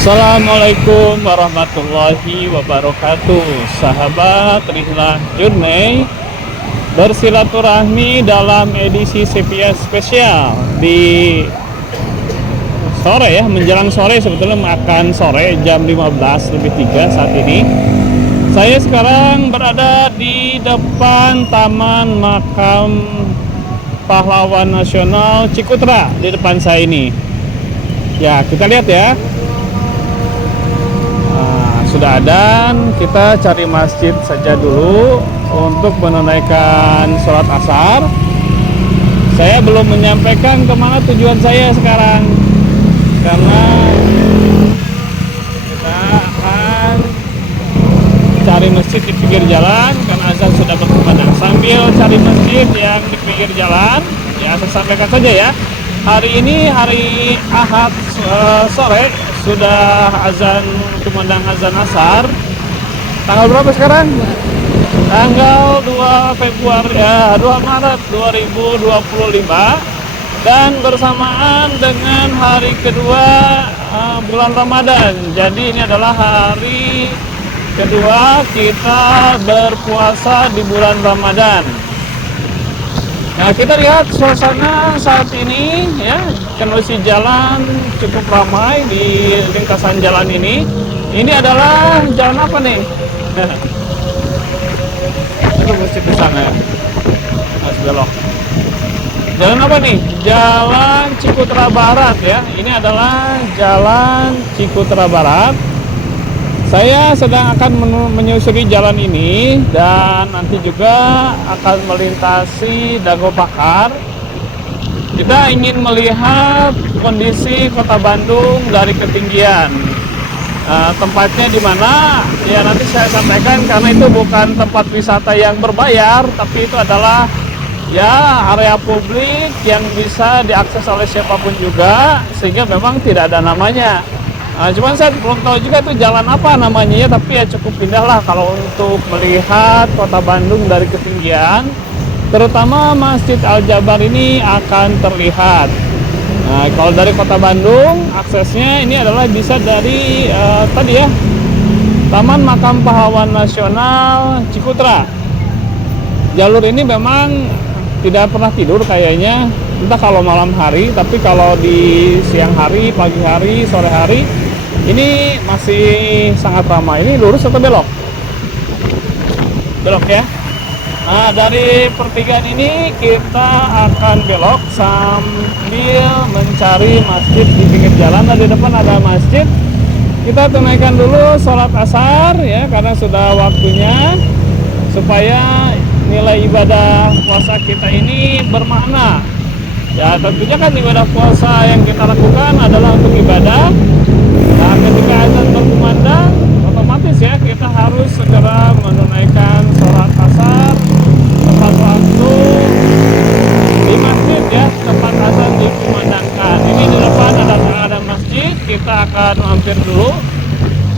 Assalamualaikum warahmatullahi wabarakatuh. Sahabat Rihlah Journey, bersilaturahmi dalam edisi CPS spesial di sore ya, menjelang sore, sebetulnya akan sore jam 15:03 saat ini. Saya sekarang berada di depan Taman Makam Pahlawan Nasional Ciputra di depan saya ini. Ya, kita lihat ya. Sudah adzan, kita cari masjid saja dulu untuk menunaikan sholat asar. Saya belum menyampaikan kemana tujuan saya sekarang, karena kita akan cari masjid di pinggir jalan karena azan sudah berkumandang. Sambil cari masjid yang di pinggir jalan, ya saya sampaikan saja ya. Hari ini hari Ahad sore sudah azan, kumandang azan asar. Tanggal berapa sekarang? Tanggal 2 Februari ya, 2 Maret 2025, dan bersamaan dengan hari kedua bulan Ramadan. Jadi ini adalah hari kedua kita berpuasa di bulan Ramadan. Nah, kita lihat suasana saat ini ya, kondisi jalan cukup ramai di lintasan jalan ini. Ini adalah jalan apa nih? Itu masjid di sana. Mas belok. Jalan apa nih? Jalan Ciputra Barat ya. Ini adalah Jalan Ciputra Barat. Saya sedang akan menyusuri jalan ini dan nanti juga akan melintasi Dago Pakar. Kita ingin melihat kondisi kota Bandung dari ketinggian. Tempatnya di mana? Ya nanti saya sampaikan, karena itu bukan tempat wisata yang berbayar, tapi itu adalah ya area publik yang bisa diakses oleh siapapun juga, sehingga memang tidak ada namanya. Cuman saya belum tahu juga itu jalan apa namanya ya, tapi ya cukup indah lah kalau untuk melihat kota Bandung dari ketinggian. Terutama Masjid Al-Jabar ini akan terlihat. Nah, kalau dari kota Bandung aksesnya ini adalah bisa dari tadi ya, Taman Makam Pahlawan Nasional Ciputra. Jalur ini memang tidak pernah tidur kayaknya, entah kalau malam hari, tapi kalau di siang hari, pagi hari, sore hari ini masih sangat ramai. Ini lurus atau belok? Belok ya. Nah, dari pertigaan ini kita akan belok sambil mencari masjid di pinggir jalan. Nah, di depan ada masjid. Kita tunaikan dulu sholat asar ya, karena sudah waktunya, supaya nilai ibadah puasa kita ini bermakna. Ya tentunya kan ibadah puasa yang kita lakukan adalah untuk ibadah. Nah, ketika azan berkumandang, otomatis ya kita harus segera menunaikan sholat asar tepat waktu di masjid ya, tempat azan dikumandangkan. Ini di depan ada masjid, kita akan mampir dulu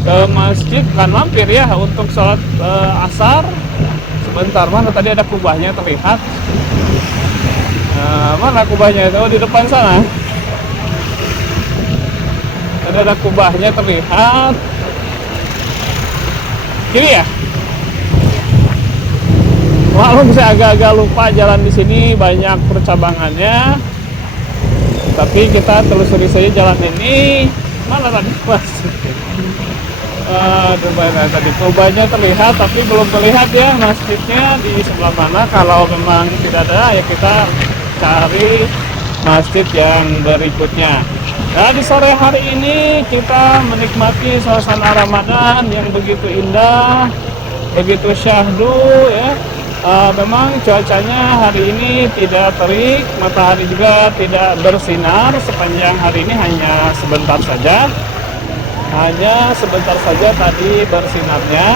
ke masjid, bukan mampir ya, untuk sholat asar. Sebentar, mana tadi ada kubahnya terlihat? Mana kubahnya itu? Oh, di depan sana. Ada kubahnya terlihat. Kiri ya? Maklum saya agak-agak lupa jalan di sini, banyak percabangannya. Tapi kita telusuri saja jalan ini. Mana tadi mas? Tadi kubahnya terlihat, tapi belum terlihat ya masjidnya di sebelah mana. Kalau memang tidak ada, ya kita cari masjid yang berikutnya. Nah, di sore hari ini kita menikmati suasana Ramadan yang begitu indah, begitu syahdu ya. Memang cuacanya hari ini tidak terik, matahari juga tidak bersinar sepanjang hari ini, hanya sebentar saja tadi bersinarnya.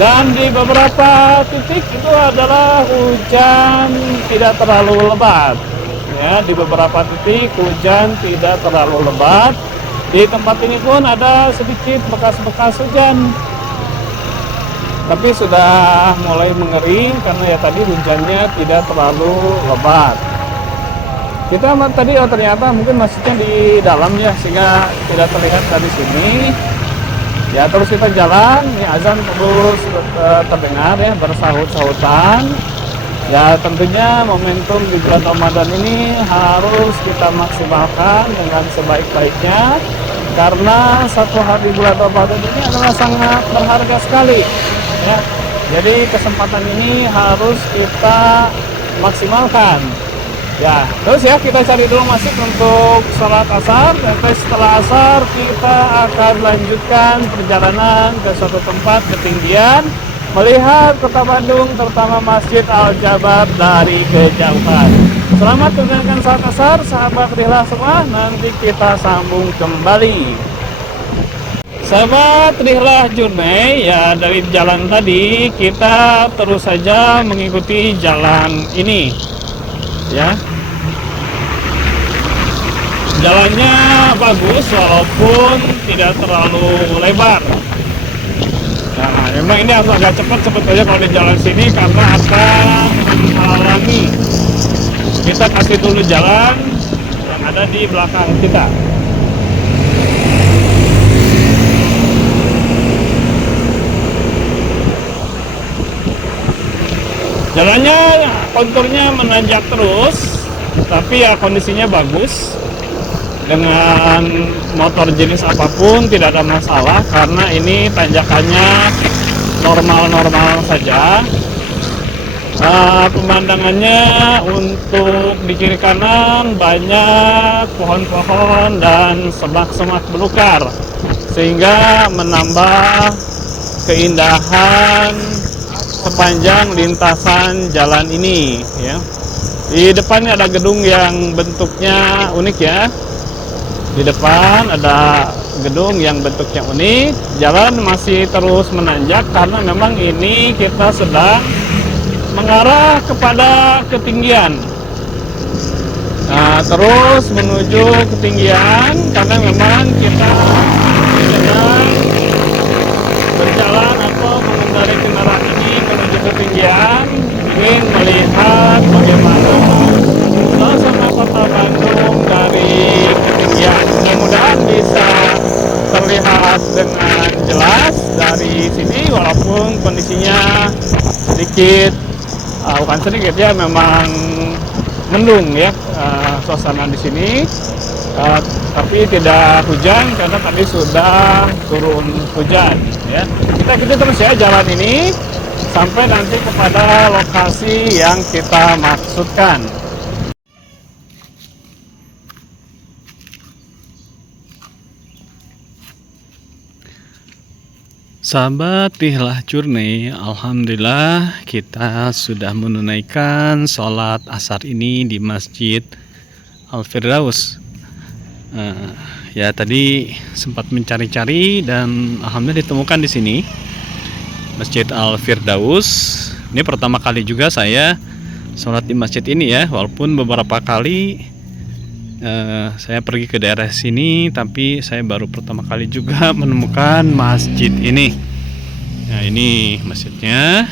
Dan di beberapa titik itu adalah hujan tidak terlalu lebat. Ya, di beberapa titik hujan tidak terlalu lebat. Di tempat ini pun ada sedikit bekas-bekas hujan, tapi sudah mulai mengering karena ya tadi hujannya tidak terlalu lebat. Kita tadi ternyata mungkin masjidnya di dalam ya, sehingga tidak terlihat dari sini. Ya terus kita jalan, ini azan terus terdengar ya, bersahut-sahutan. Ya tentunya momentum di bulan Ramadan ini harus kita maksimalkan dengan sebaik-baiknya, karena satu hari bulan Ramadan ini adalah sangat berharga sekali ya. Jadi kesempatan ini harus kita maksimalkan ya. Terus ya kita cari dulu masjid untuk sholat asar, dan setelah asar kita akan lanjutkan perjalanan ke suatu tempat ketinggian, melihat kota Bandung, terutama Masjid Al-Jabar dari kejauhan. Selamat menunaikan sholat asar, sahabat Rihlah semua. Nanti kita sambung kembali. Sahabat Rihlah Journey, ya dari jalan tadi kita terus saja mengikuti jalan ini ya. Jalannya bagus walaupun tidak terlalu lebar. Nah, memang ini harus agak cepat sebetulnya kalau di jalan sini, karena akan menghalangi. Kita kasih dulu jalan yang ada di belakang kita. Jalannya konturnya menanjak terus, tapi ya kondisinya bagus. Dengan motor jenis apapun tidak ada masalah, karena ini tanjakannya normal-normal saja. Pemandangannya untuk di kiri kanan banyak pohon-pohon dan semak-semak belukar, sehingga menambah keindahan sepanjang lintasan jalan ini ya. Di depannya ada gedung yang bentuknya unik ya. Di depan ada gedung yang bentuknya unik. Jalan masih terus menanjak karena memang ini kita sedang mengarah kepada ketinggian. Nah, terus menuju ketinggian karena memang kita sedang berjalan atau mengendarai kendaraan ini menuju ketinggian, ingin melihat bagaimana suasana kota Bandung dari ketinggian. Mudah-mudahan bisa terlihat dengan jelas dari sini, walaupun kondisinya sedikit bukan sedikit ya, memang mendung ya suasana di sini, tapi tidak hujan karena tadi sudah turun hujan ya. Kita ikuti terus ya jalan ini sampai nanti kepada lokasi yang kita maksudkan. Sahabat Rihlah Journey, alhamdulillah kita sudah menunaikan sholat asar ini di Masjid Al-Firdaus. Ya tadi sempat mencari-cari dan alhamdulillah ditemukan di sini Masjid Al-Firdaus. Ini pertama kali juga saya sholat di masjid ini ya, walaupun beberapa kali saya pergi ke daerah sini, tapi saya baru pertama kali juga menemukan masjid ini. Nah ini masjidnya.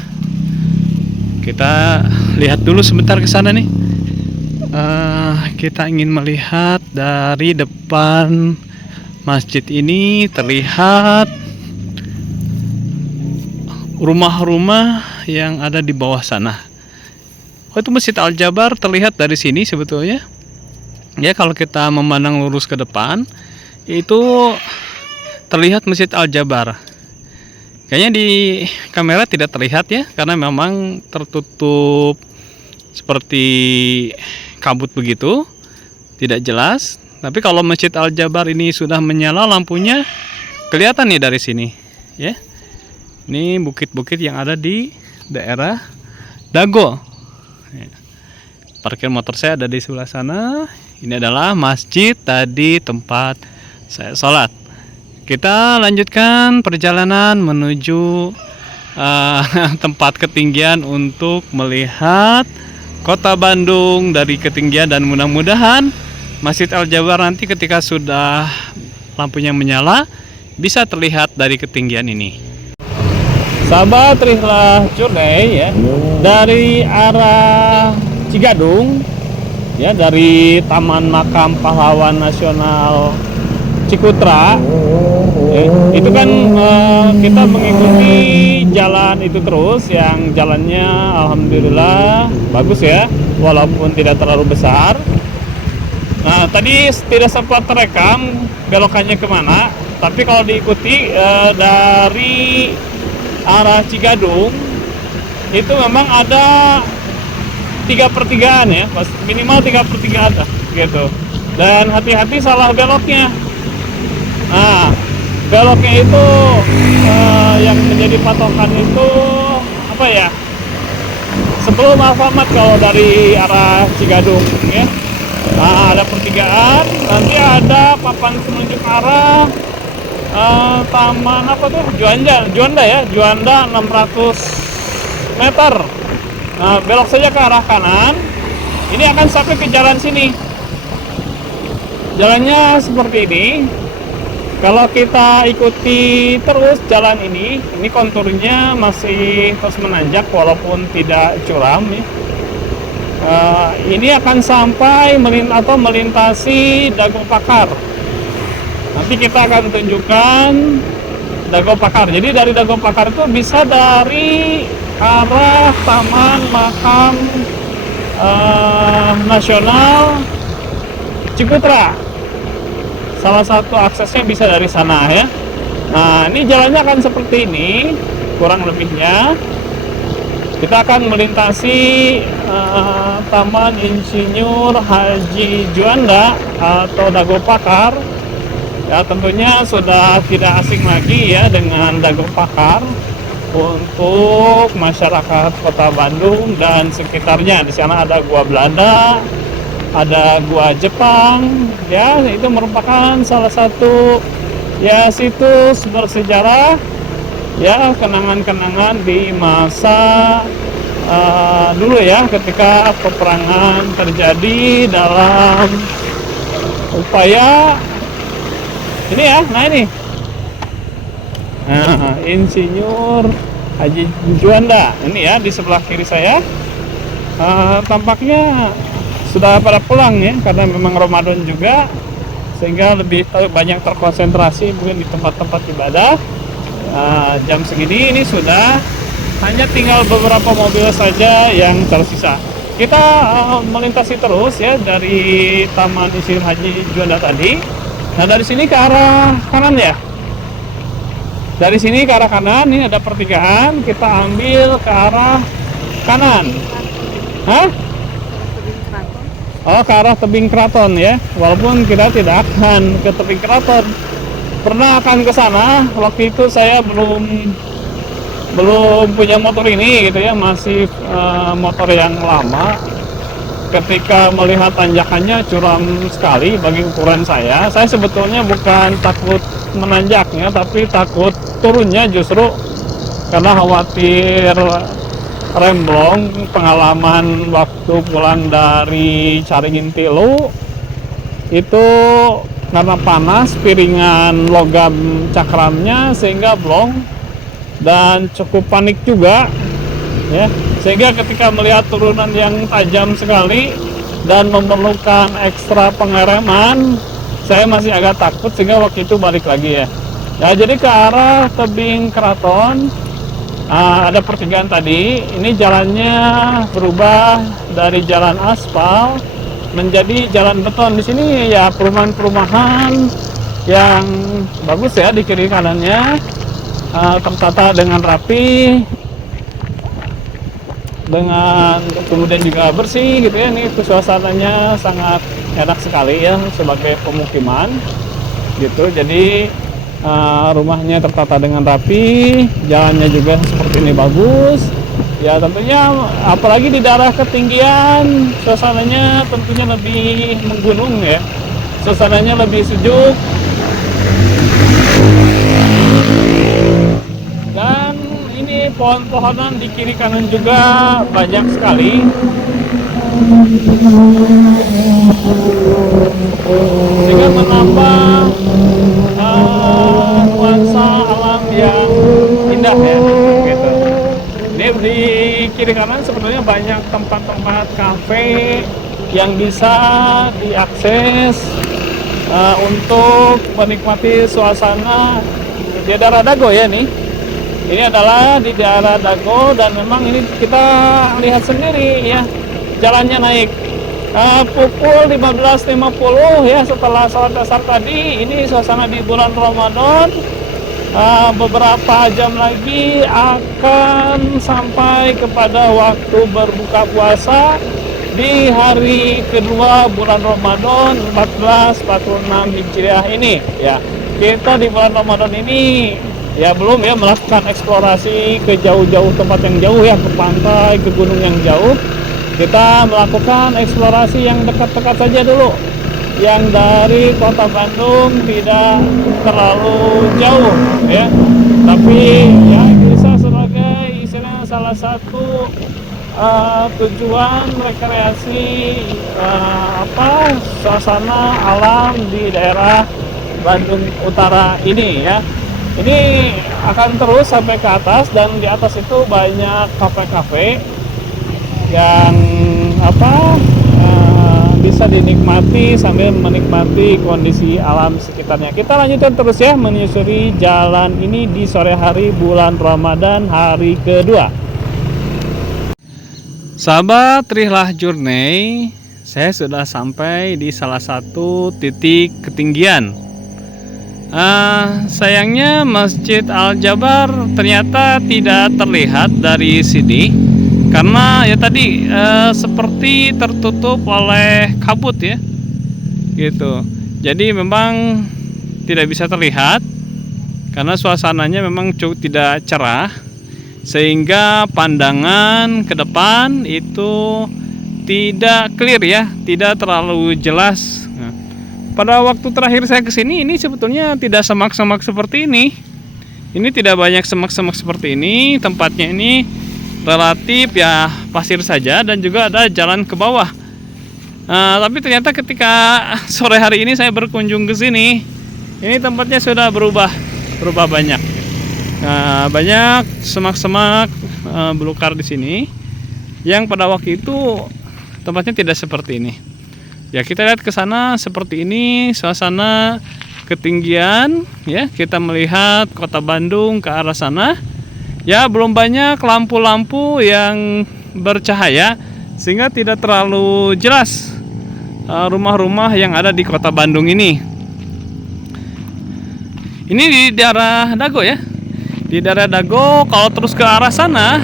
Kita lihat dulu sebentar ke sana nih. Kita ingin melihat dari depan masjid ini terlihat rumah-rumah yang ada di bawah sana. Oh, itu Masjid Al-Jabar terlihat dari sini sebetulnya. Ya kalau kita memandang lurus ke depan itu terlihat Masjid Al-Jabar. Kayaknya di kamera tidak terlihat ya, karena memang tertutup seperti kabut begitu, tidak jelas. Tapi kalau Masjid Al-Jabar ini sudah menyala lampunya, kelihatan nih dari sini ya. Ini bukit-bukit yang ada di daerah Dago. Parkir motor saya ada di sebelah sana. Ini adalah masjid tadi tempat saya sholat. Kita lanjutkan perjalanan menuju tempat ketinggian untuk melihat kota Bandung dari ketinggian, dan mudah-mudahan Masjid Al-Jabar nanti ketika sudah lampunya menyala bisa terlihat dari ketinggian ini. Sahabat Rihlah Journey ya, dari arah Cigadung ya, dari Taman Makam Pahlawan Nasional Cikutra. Itu kan kita mengikuti jalan itu terus, yang jalannya alhamdulillah bagus ya, walaupun tidak terlalu besar. Nah, tadi tidak sempat terekam belokannya kemana, tapi kalau diikuti dari arah Cigadung itu memang ada 3/3 ya, minimal 3/3 lah gitu. Dan hati-hati salah beloknya. Nah, beloknya itu yang menjadi patokan itu apa ya? Sebelum Alfamart kalau dari arah Cigadung ya. Nah, ada pertigaan, nanti ada papan penunjuk arah taman apa tuh? Juanda ya, Juanda 600 meter. Nah, belok saja ke arah kanan. Ini akan sampai ke jalan sini. Jalannya seperti ini. Kalau kita ikuti terus jalan ini konturnya masih terus menanjak walaupun tidak curam ya. Ini akan sampai melintasi Dago Pakar. Nanti kita akan tunjukkan Dago Pakar. Jadi dari Dago Pakar itu bisa dari arah Taman Makam Nasional Cikutra. Salah satu aksesnya bisa dari sana ya. Nah, ini jalannya akan seperti ini kurang lebihnya. Kita akan melintasi Taman Insinyur Haji Juanda atau Dago Pakar. Ya, tentunya sudah tidak asing lagi ya dengan Dago Pakar untuk masyarakat Kota Bandung dan sekitarnya. Di sana ada Gua Belanda, ada Gua Jepang, ya, itu merupakan salah satu ya situs bersejarah ya, kenangan-kenangan di masa dulu ya, ketika peperangan terjadi dalam upaya ini ya. Nah, ini Insinyur Haji Juanda ini ya, di sebelah kiri saya. Tampaknya sudah pada pulang ya, karena memang Ramadan juga, sehingga lebih banyak terkonsentrasi mungkin di tempat-tempat ibadah. Jam segini ini sudah hanya tinggal beberapa mobil saja yang tersisa. Kita melintasi terus ya dari Taman Insinyur Haji Juanda tadi. Nah, dari sini ke arah kanan ya. Dari sini ke arah kanan, ini ada pertigaan, kita ambil ke arah kanan. Hah? Oh, ke arah Tebing Keraton ya. Walaupun kita tidak akan ke Tebing Keraton. Pernah akan ke sana, waktu itu saya belum punya motor ini gitu ya, masih motor yang lama. Ketika melihat tanjakannya curam sekali bagi ukuran saya sebetulnya bukan takut menanjaknya, tapi takut turunnya justru karena khawatir remblong. Pengalaman waktu pulang dari Caringin Tilu itu karena panas, piringan logam cakramnya sehingga blong dan cukup panik juga ya, sehingga ketika melihat turunan yang tajam sekali dan memerlukan ekstra pengereman, saya masih agak takut, sehingga waktu itu balik lagi ya. Ya, jadi ke arah Tebing Keraton ada pertigaan tadi. Ini jalannya berubah dari jalan aspal menjadi jalan beton. Di sini ya perumahan-perumahan yang bagus ya, di kiri kanannya tertata dengan rapi, dengan kemudian juga bersih gitu ya. Ini suasananya sangat enak sekali ya sebagai pemukiman gitu. Jadi rumahnya tertata dengan rapi, jalannya juga seperti ini bagus ya. Tentunya apalagi di daerah ketinggian, suasananya tentunya lebih menggunung ya, suasananya lebih sejuk. Dan ini pohon-pohonan di kiri kanan juga banyak sekali, sehingga menambah nuansa alam yang indah ya gitu. Di kiri kanan sebenarnya banyak tempat-tempat kafe yang bisa diakses untuk menikmati suasana di daerah Dago ya nih. Ini adalah di daerah Dago dan memang ini kita lihat sendiri ya, jalannya naik pukul 15.50 ya, setelah sholat asar tadi. Ini suasana di bulan Ramadan. Beberapa jam lagi akan sampai kepada waktu berbuka puasa di hari kedua bulan Ramadan 1446 Hijriah ini ya. Kita di bulan Ramadan ini ya belum ya melakukan eksplorasi ke jauh-jauh tempat yang jauh ya, ke pantai, ke gunung yang jauh. Kita melakukan eksplorasi yang dekat-dekat saja dulu, yang dari kota Bandung tidak terlalu jauh ya, tapi ya bisa sebagai istilahnya salah satu tujuan rekreasi suasana alam di daerah Bandung Utara ini ya. Ini akan terus sampai ke atas, dan di atas itu banyak kafe-kafe yang bisa dinikmati sambil menikmati kondisi alam sekitarnya. Kita lanjutkan terus ya, menyusuri jalan ini di sore hari bulan Ramadan hari kedua. Sahabat Rihlah Journey, saya sudah sampai di salah satu titik ketinggian. Sayangnya Masjid Al-Jabar ternyata tidak terlihat dari sini, karena ya tadi seperti tertutup oleh kabut ya, gitu. Jadi memang tidak bisa terlihat karena suasananya memang cukup tidak cerah, sehingga pandangan ke depan itu tidak clear ya, tidak terlalu jelas. Nah, pada waktu terakhir saya kesini ini sebetulnya tidak semak-semak seperti ini. Ini tidak banyak semak-semak seperti ini. Tempatnya ini relatif ya pasir saja, dan juga ada jalan ke bawah. Tapi ternyata ketika sore hari ini saya berkunjung ke sini, ini tempatnya sudah berubah banyak. Banyak semak-semak belukar di sini, yang pada waktu itu tempatnya tidak seperti ini. Ya, kita lihat ke sana seperti ini, suasana ketinggian ya. Kita melihat kota Bandung ke arah sana. Ya, belum banyak lampu-lampu yang bercahaya, sehingga tidak terlalu jelas rumah-rumah yang ada di kota Bandung ini. Ini di daerah Dago ya. Di daerah Dago, kalau terus ke arah sana,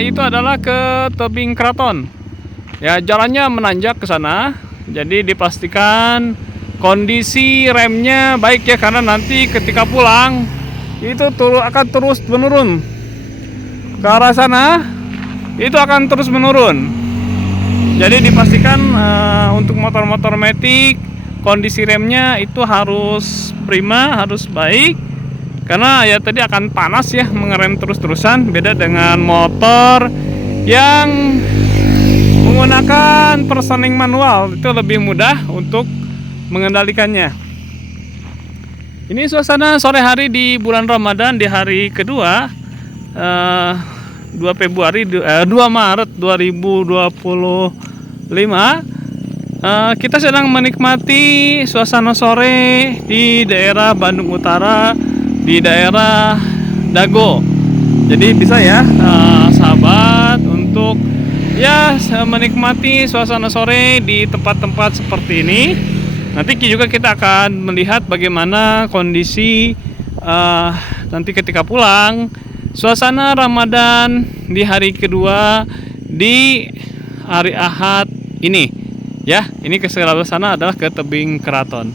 itu adalah ke tebing keraton. Ya, jalannya menanjak ke sana. Jadi dipastikan kondisi remnya baik ya, karena nanti ketika pulang itu akan terus menurun. Ke arah sana itu akan terus menurun. Jadi dipastikan untuk motor-motor matic kondisi remnya itu harus prima, harus baik, karena ya tadi akan panas ya mengerem terus-terusan. Beda dengan motor yang menggunakan persening manual, itu lebih mudah untuk mengendalikannya. Ini suasana sore hari di bulan Ramadan di hari kedua, 2 Maret 2025. Kita sedang menikmati suasana sore di daerah Bandung Utara, di daerah Dago. Jadi bisa ya sahabat untuk ya menikmati suasana sore di tempat-tempat seperti ini. Nanti juga kita akan melihat bagaimana kondisi nanti ketika pulang, suasana Ramadan di hari kedua di hari Ahad ini ya. Ini ke sebelah sana adalah ke tebing keraton.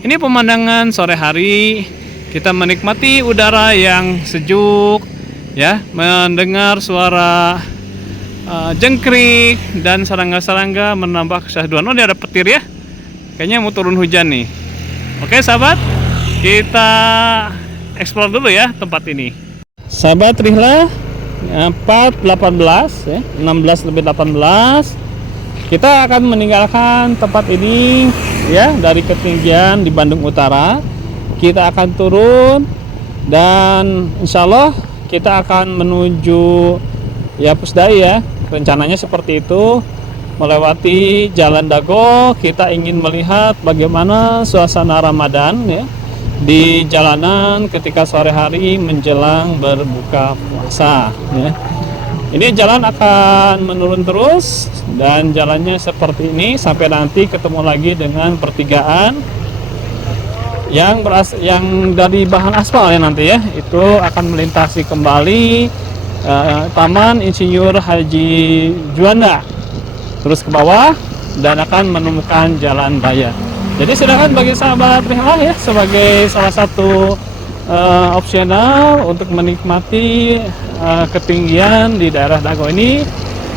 Ini pemandangan sore hari, kita menikmati udara yang sejuk ya, mendengar suara jengkrik dan serangga-serangga menambah kesyahduan. Oh, ini ada petir ya, kayaknya mau turun hujan nih. Oke sahabat, kita explore dulu ya tempat ini. Sahabat Rihlah 4.18 ya, 16:18 kita akan meninggalkan tempat ini ya, dari ketinggian di Bandung Utara. Kita akan turun Dan insya Allah kita akan menuju ya Pusdai ya, rencananya seperti itu, melewati Jalan Dago. Kita ingin melihat bagaimana suasana Ramadan ya di jalanan ketika sore hari menjelang berbuka puasa ya. Ini jalan akan menurun terus dan jalannya seperti ini sampai nanti ketemu lagi dengan pertigaan yang dari bahan aspal ya nanti ya. Itu akan melintasi kembali Taman Insinyur Haji Juanda, terus ke bawah dan akan menemukan jalan raya. Jadi silakan bagi sahabat Rihlah ya, sebagai salah satu opsional untuk menikmati ketinggian di daerah Dago ini,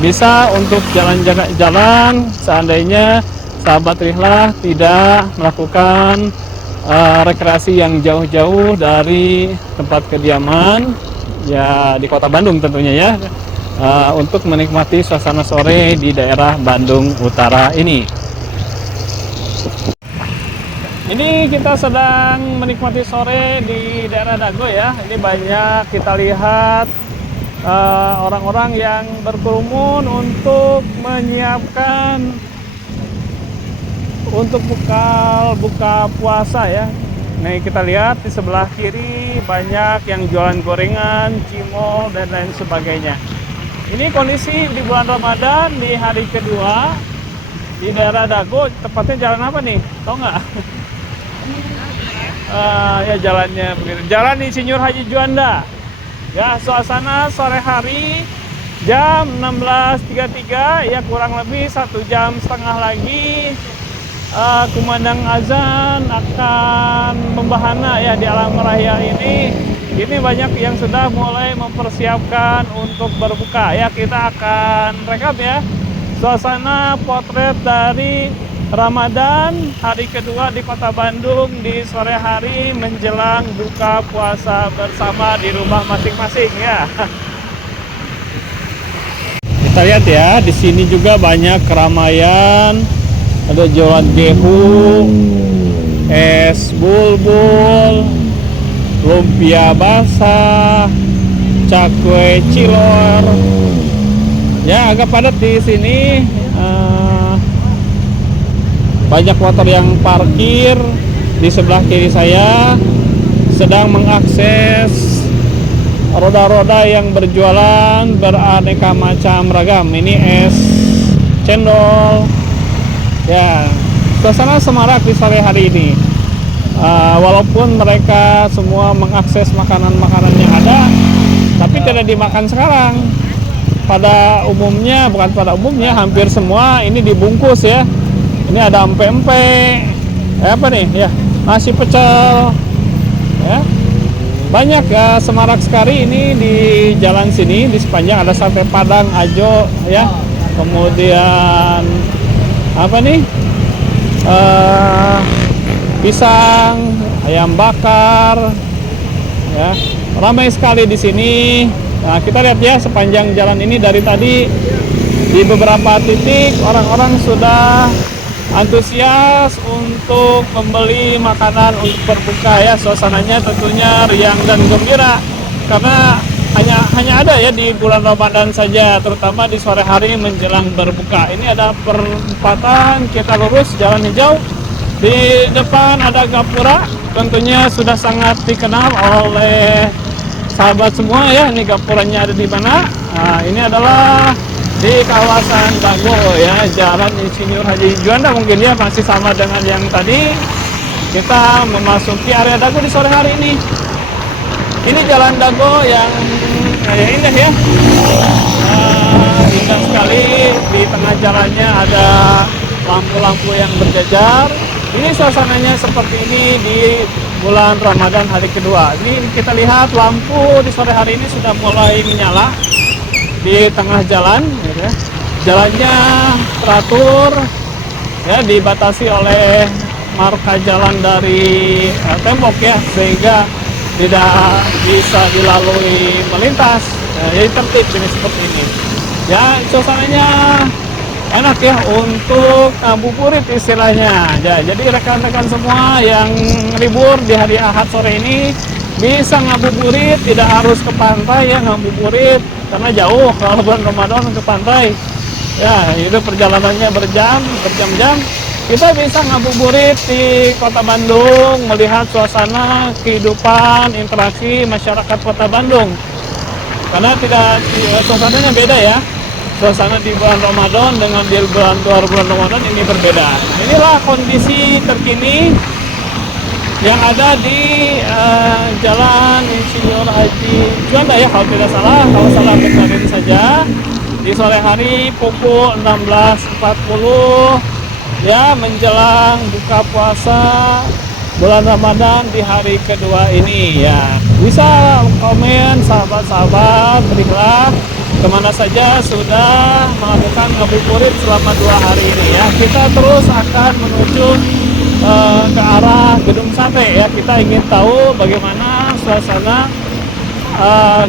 bisa untuk jalan seandainya sahabat Rihlah tidak melakukan rekreasi yang jauh-jauh dari tempat kediaman ya di kota Bandung tentunya ya, untuk menikmati suasana sore di daerah Bandung Utara ini. Ini kita sedang menikmati sore di daerah Dago ya. Ini banyak kita lihat orang-orang yang berkerumun untuk menyiapkan untuk buka puasa ya. Nih kita lihat di sebelah kiri banyak yang jualan gorengan, cimol dan lain sebagainya. Ini kondisi di bulan Ramadan di hari kedua di daerah Dago. Tepatnya jalan apa nih? Tahu nggak? Ya jalannya begitu. Jalan Insinyur Haji Juanda. Ya, suasana sore hari jam 16.33 ya, kurang lebih 1 jam setengah lagi kumandang azan akan membahana ya di alam raya ini. Ini banyak yang sudah mulai mempersiapkan untuk berbuka ya. Kita akan rekap ya suasana potret dari Ramadan hari kedua di Kota Bandung di sore hari menjelang buka puasa bersama di rumah masing-masing ya. Kita lihat ya, di sini juga banyak keramaian. Ada jualan gehu, es bulbul, lumpia basah, cakwe cilor. Ya, agak padat di sini. Banyak motor yang parkir. Di sebelah kiri saya sedang mengakses roda-roda yang berjualan beraneka macam ragam. Ini es cendol. Ya, suasana semarak di sore hari ini. Walaupun mereka semua mengakses makanan-makanan yang ada, tapi tidak dimakan sekarang. Bukan pada umumnya, hampir semua ini dibungkus ya. Ini ada empek-empek, apa nih ya, nasi pecel, ya. Banyak ya, semarak sekali ini di jalan sini. Di sepanjang ada sate Padang Ajo ya, kemudian apa nih, pisang, ayam bakar, ya, ramai sekali di sini. Nah, kita lihat ya sepanjang jalan ini dari tadi di beberapa titik orang-orang sudah antusias untuk membeli makanan untuk berbuka ya. Suasananya tentunya riang dan gembira karena hanya ada ya di bulan Ramadan saja, terutama di sore hari menjelang berbuka. Ini ada perempatan, kita lurus jalan hijau, di depan ada gapura, tentunya sudah sangat dikenal oleh sahabat semua ya. Ini gapuranya ada di mana? Nah, ini adalah di kawasan Dago ya, Jalan Insinyur Haji Juanda. Mungkin ya masih sama dengan yang tadi. Kita memasuki area Dago di sore hari ini. Ini Jalan Dago yang indah ya. Indah sekali. Di tengah jalannya ada lampu-lampu yang berjajar. Ini suasananya seperti ini di bulan Ramadan hari kedua. Ini kita lihat lampu di sore hari ini sudah mulai menyala di tengah jalan ya. Jalannya teratur ya, dibatasi oleh marka jalan dari tembok ya, sehingga tidak bisa dilalui melintas ya, jadi tertib ini seperti ini ya. Suasananya enak ya untuk ngabuburit istilahnya ya. Jadi rekan-rekan semua yang libur di hari Ahad sore ini bisa ngabuburit, tidak harus ke pantai ya, ngabuburit karena jauh kalau bulan Ramadan ke pantai ya, itu perjalanannya berjam-jam. Kita bisa ngabuburit di kota Bandung, melihat suasana kehidupan interaksi masyarakat kota Bandung, karena tidak suasananya beda ya. Suasana di bulan Ramadan dengan di luar bulan Ramadan ini berbeda. Nah, inilah kondisi terkini yang ada di Jalan Insinyur Haji Juanda ya, kalau tidak salah. Kalau salah benarin saja. Di sore hari pukul 16.40 ya, menjelang buka puasa bulan Ramadan di hari kedua ini ya. Bisa komen sahabat-sahabat, berilah kemana saja sudah melakukan ngabuburit selama 2 hari ini ya. Kita terus akan menuju ke arah Gedung Sate ya. Kita ingin tahu bagaimana suasana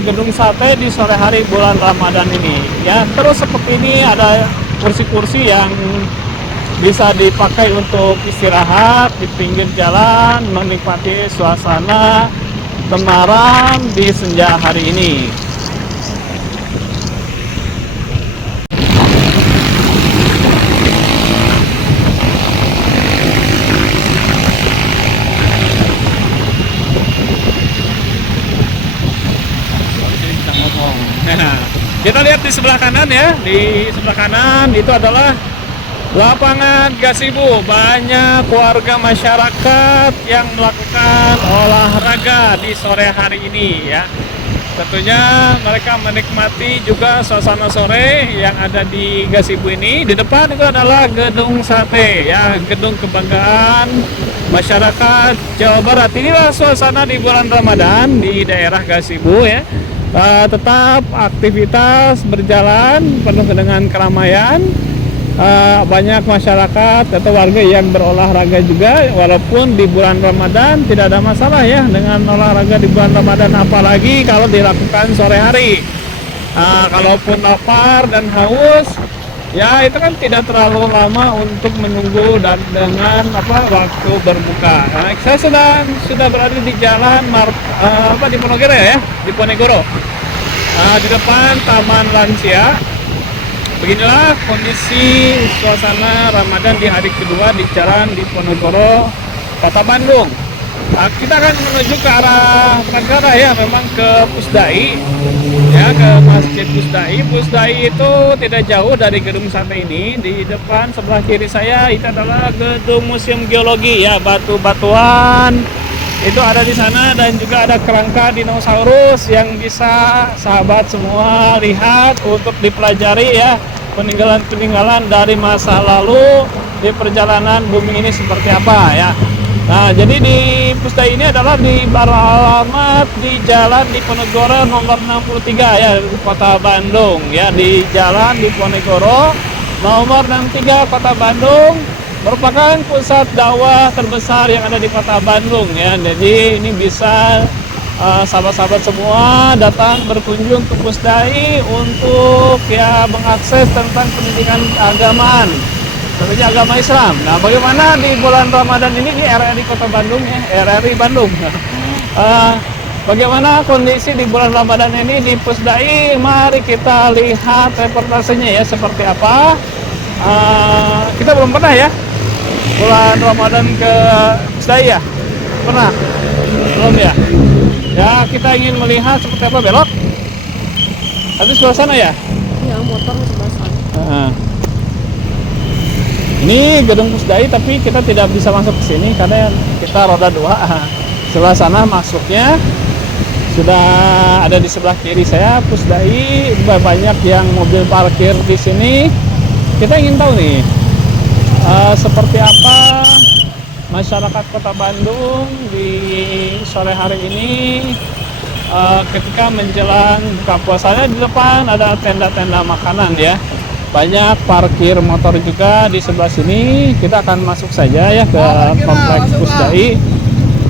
Gedung Sate di sore hari bulan Ramadan ini ya. Terus seperti ini ada kursi-kursi yang bisa dipakai untuk istirahat di pinggir jalan, menikmati suasana temaram di senja hari ini. Nah, kita lihat di sebelah kanan ya. Di sebelah kanan itu adalah lapangan gazebo. Banyak warga masyarakat yang melakukan olahraga di sore hari ini ya. Tentunya mereka menikmati juga suasana sore yang ada di gazebo ini. Di depan itu adalah Gedung Sate ya, gedung kebanggaan masyarakat Jawa Barat. Inilah suasana di bulan Ramadan di daerah gazebo ya. Tetap aktivitas berjalan penuh dengan keramaian. Banyak masyarakat atau warga yang berolahraga juga, walaupun di bulan Ramadan tidak ada masalah ya dengan olahraga di bulan Ramadan, apalagi kalau dilakukan sore hari. Kalaupun lapar dan haus ya, itu kan tidak terlalu lama untuk menunggu dan dengan waktu berbuka. Saya sudah berada di jalan di Ponegoro ya, di Ponegoro. Di depan Taman Lansia. Beginilah kondisi suasana Ramadan di hari kedua di jalan di Ponegoro, Kota Bandung. Kita akan menuju ke arah Negara ya, memang ke Pusdai ya, ke Masjid Pusdai. Pusdai itu tidak jauh dari Gedung Sate ini. Di depan sebelah kiri saya itu adalah Gedung Museum Geologi ya, batu-batuan itu ada di sana, dan juga ada kerangka dinosaurus yang bisa sahabat semua lihat untuk dipelajari ya, peninggalan-peninggalan dari masa lalu di perjalanan bumi ini seperti apa ya. Nah, jadi di Pusdai ini adalah di beralamat di Jalan di Ponegoro nomor 63 ya, Kota Bandung ya, di Jalan di Ponegoro nomor 63 Kota Bandung. Merupakan pusat dakwah terbesar yang ada di Kota Bandung ya. Jadi ini bisa sahabat-sahabat semua datang berkunjung ke Pusdai untuk ya mengakses tentang pendidikan keagamaan, tentunya agama Islam. Nah, bagaimana di bulan Ramadan ini di RRI Kota Bandung ya, RRI Bandung. Bagaimana kondisi di bulan Ramadan ini di Pusdai? Mari kita lihat reportasenya ya, seperti apa. Kita belum pernah ya bulan Ramadan ke Pusdai ya? Pernah? Belum ya? Ya, kita ingin melihat seperti apa. Belok? Ada suasana ya? Iya, motor sebelah sana. Ini gedung Pusdai, tapi kita tidak bisa masuk ke sini karena kita roda 2. Sebelah sana masuknya sudah ada di sebelah kiri saya Pusdai. Banyak yang mobil parkir di sini. Kita ingin tahu nih seperti apa masyarakat Kota Bandung di sore hari ini ketika menjelang buka puasanya. Di depan ada tenda-tenda makanan ya, banyak parkir motor juga di sebelah sini. Kita akan masuk saja ya ke kompleks Pusdai.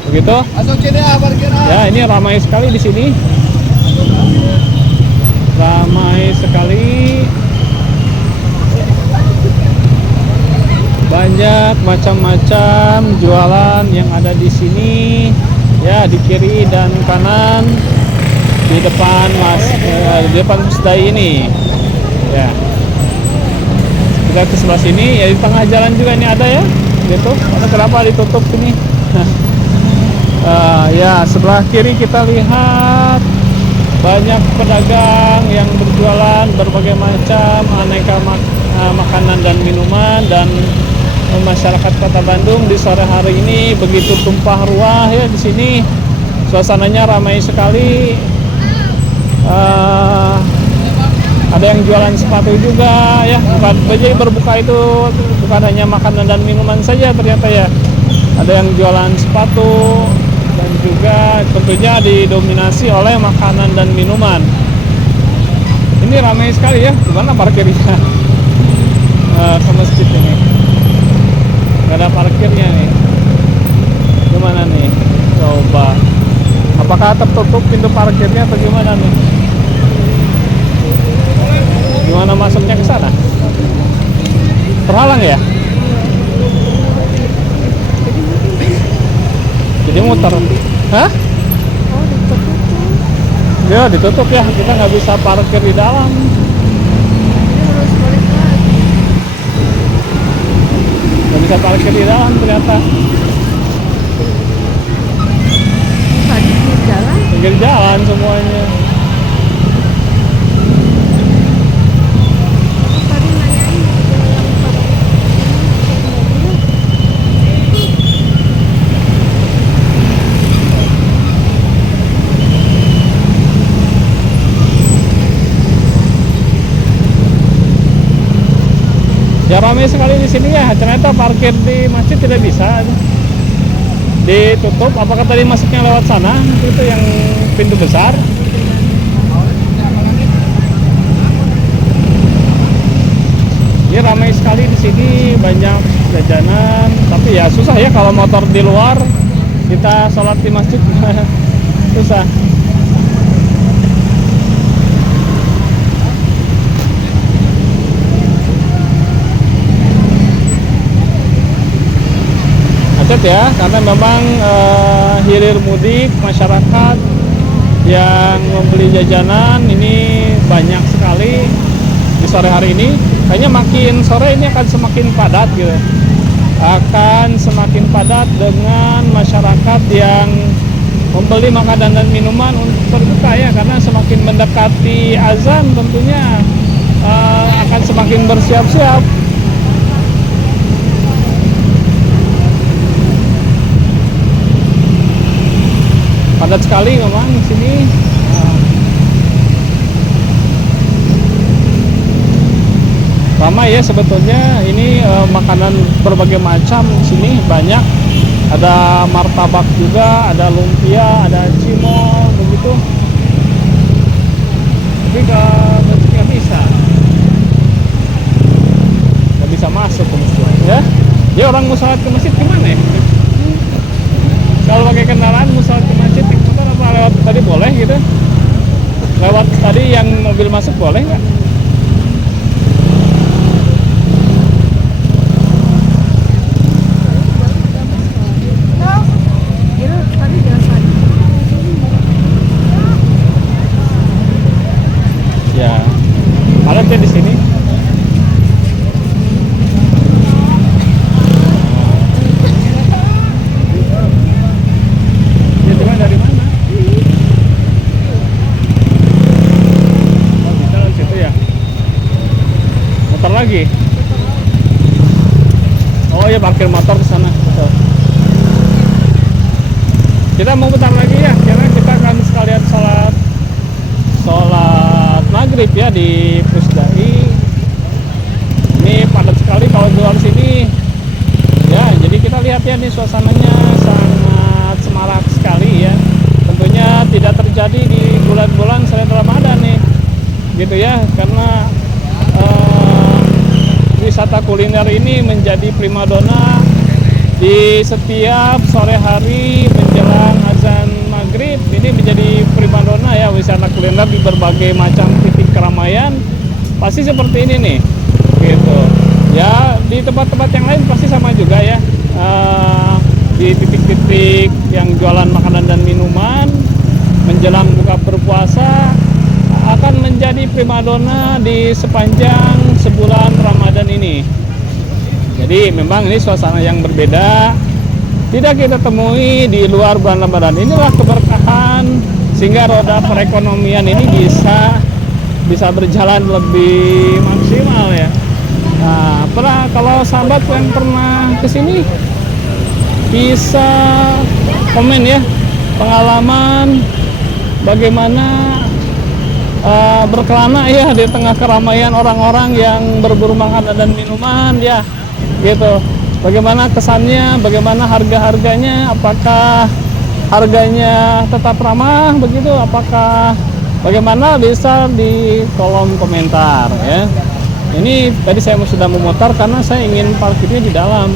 Begitu. Ya, ini ramai sekali di sini. Ramai sekali. Banyak macam-macam jualan yang ada di sini Ya, di kiri dan kanan di depan di depan Pusdai ini. Ya. Kita ke sebelah sini, ya di tengah jalan juga ini ada ya. Gitu. Ada kenapa ditutup ini? Ya, sebelah kiri kita lihat banyak pedagang yang berjualan berbagai macam aneka makanan dan minuman, dan masyarakat Kota Bandung di sore hari ini begitu tumpah ruah ya di sini. Suasananya ramai sekali. Ada yang jualan sepatu juga ya. Jadi berbuka itu bukan hanya makanan dan minuman saja ternyata ya. Ada yang jualan sepatu dan juga tentunya didominasi oleh makanan dan minuman. Ini ramai sekali ya. Gimana parkirnya? Ke masjid ini nggak ada parkirnya nih. Gimana nih? Coba. Apakah tertutup pintu parkirnya atau gimana nih? Gimana masuknya ke sana? Terhalang ya? Jadi muter. Hah? Oh, ditutup. Ya ditutup ya. Kita nggak bisa parkir di dalam. Ini harus balik lagi. Nggak bisa parkir di dalam ternyata. Tadi di jalan. Pinggir jalan semuanya. Tadi nanyain ada yang parkir mobil. Ya ramai sekali di sini ya. Ternyata parkir di masjid tidak bisa. Ditutup. Apakah tadi masuknya lewat sana? Itu yang pintu besar. Ya ramai sekali di sini, banyak jajanan. Tapi ya susah ya kalau motor di luar. Kita sholat di masjid susah. Macet ya, karena memang hilir mudik masyarakat yang membeli jajanan ini banyak sekali di sore hari ini. Kayaknya makin sore ini akan semakin padat gitu. Akan semakin padat dengan masyarakat yang membeli makanan dan minuman untuk berbuka ya, karena semakin mendekati azan tentunya akan semakin bersiap-siap. Padat sekali memang di sini. Ramai ya sebetulnya. Ini makanan berbagai macam di sini banyak. Ada martabak juga, ada lumpia, ada cimol begitu. Tapi nggak bisa. Nggak bisa masuk ke masjid ya. Dia orang mau sholat ke masjid gimana ya? Kalau pakai kendaraan mau sholat ke masjid motor apa lewat tadi boleh gitu? Lewat tadi yang mobil masuk boleh nggak? Tadi jalan. Ya, padat ya di sini. Dari mana? Oh, bisa lewat situ ya. Motor lagi. Oh ya, parkir motor ke sana. Betul. Kita mau putar lagi ya, karena kita akan sekalian sholat maghrib ya di Pusdai. Ini padat sekali kalau keluar sini. Ya, jadi kita lihat ya nih suasananya sangat semarak sekali ya. Tentunya tidak terjadi di bulan-bulan selain Ramadan nih, gitu ya, karena wisata kuliner ini menjadi primadona di setiap sore hari menjelang azan maghrib. Ini menjadi primadona ya, wisata kuliner di berbagai macam titik keramaian pasti seperti ini nih, gitu ya. Di tempat-tempat yang lain pasti sama juga ya. di titik-titik yang jualan makanan dan minuman menjelang buka berpuasa akan menjadi primadona di sepanjang sebulan Ramadan ini. Jadi memang ini suasana yang berbeda, tidak kita temui di luar bulan Ramadan. Inilah keberkahan sehingga roda perekonomian ini bisa berjalan lebih maksimal ya. Nah, kalau sahabat yang pernah kesini bisa komen ya pengalaman bagaimana berkelana ya di tengah keramaian orang-orang yang berburu makanan dan minuman ya gitu. Bagaimana kesannya, bagaimana harga-harganya, apakah harganya tetap ramah begitu, apakah bagaimana, bisa di kolom komentar ya. Ini tadi saya sudah memutar karena saya ingin parkirnya di dalam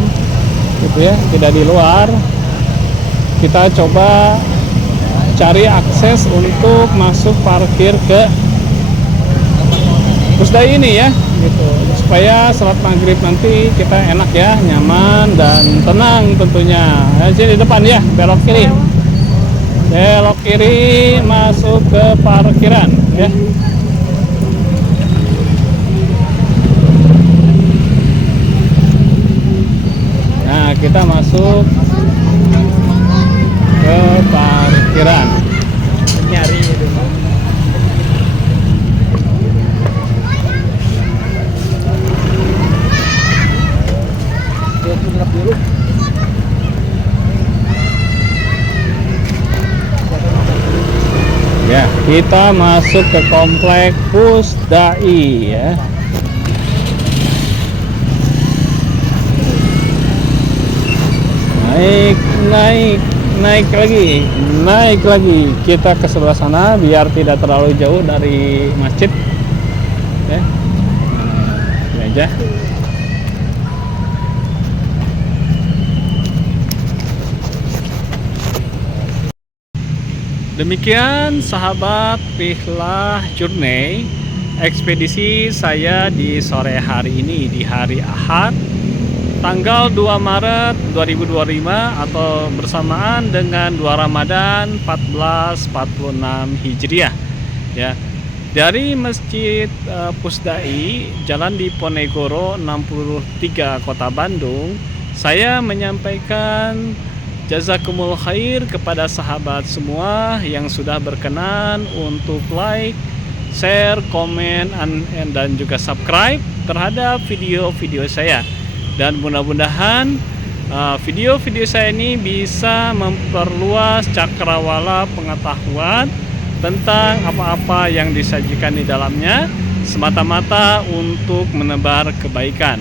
gitu ya, tidak di luar. Kita coba cari akses untuk masuk parkir ke Pusdai ini ya gitu, supaya salat maghrib nanti kita enak ya, nyaman dan tenang tentunya. Sini di depan ya, belok kiri masuk ke parkiran ya. Nah, kita masuk ke parkiran. Nyari itu. Dulu. Ya, kita masuk ke komplek Pusdai ya. Naik lagi kita ke sebelah sana biar tidak terlalu jauh dari masjid ya. Ini aja. Demikian sahabat Rihlah Journey, ekspedisi saya di sore hari ini, di hari Ahad tanggal 2 Maret 2025 atau bersamaan dengan 2 Ramadan 1446 Hijriah ya. Dari Masjid Pusdai, Jalan Diponegoro 63, Kota Bandung, saya menyampaikan jazakumul khair kepada sahabat semua yang sudah berkenan untuk like, share, komen, dan juga subscribe terhadap video-video saya. Dan mudah-mudahan video-video saya ini bisa memperluas cakrawala pengetahuan tentang apa-apa yang disajikan di dalamnya, semata-mata untuk menebar kebaikan.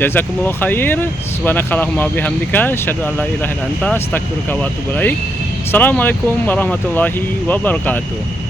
Jazakumullah khair. Subhanakallahumma bihamdika asyhadu an la ilaha illa anta astaghfiruka wa atubu ilaik. Assalamualaikum warahmatullahi wabarakatuh.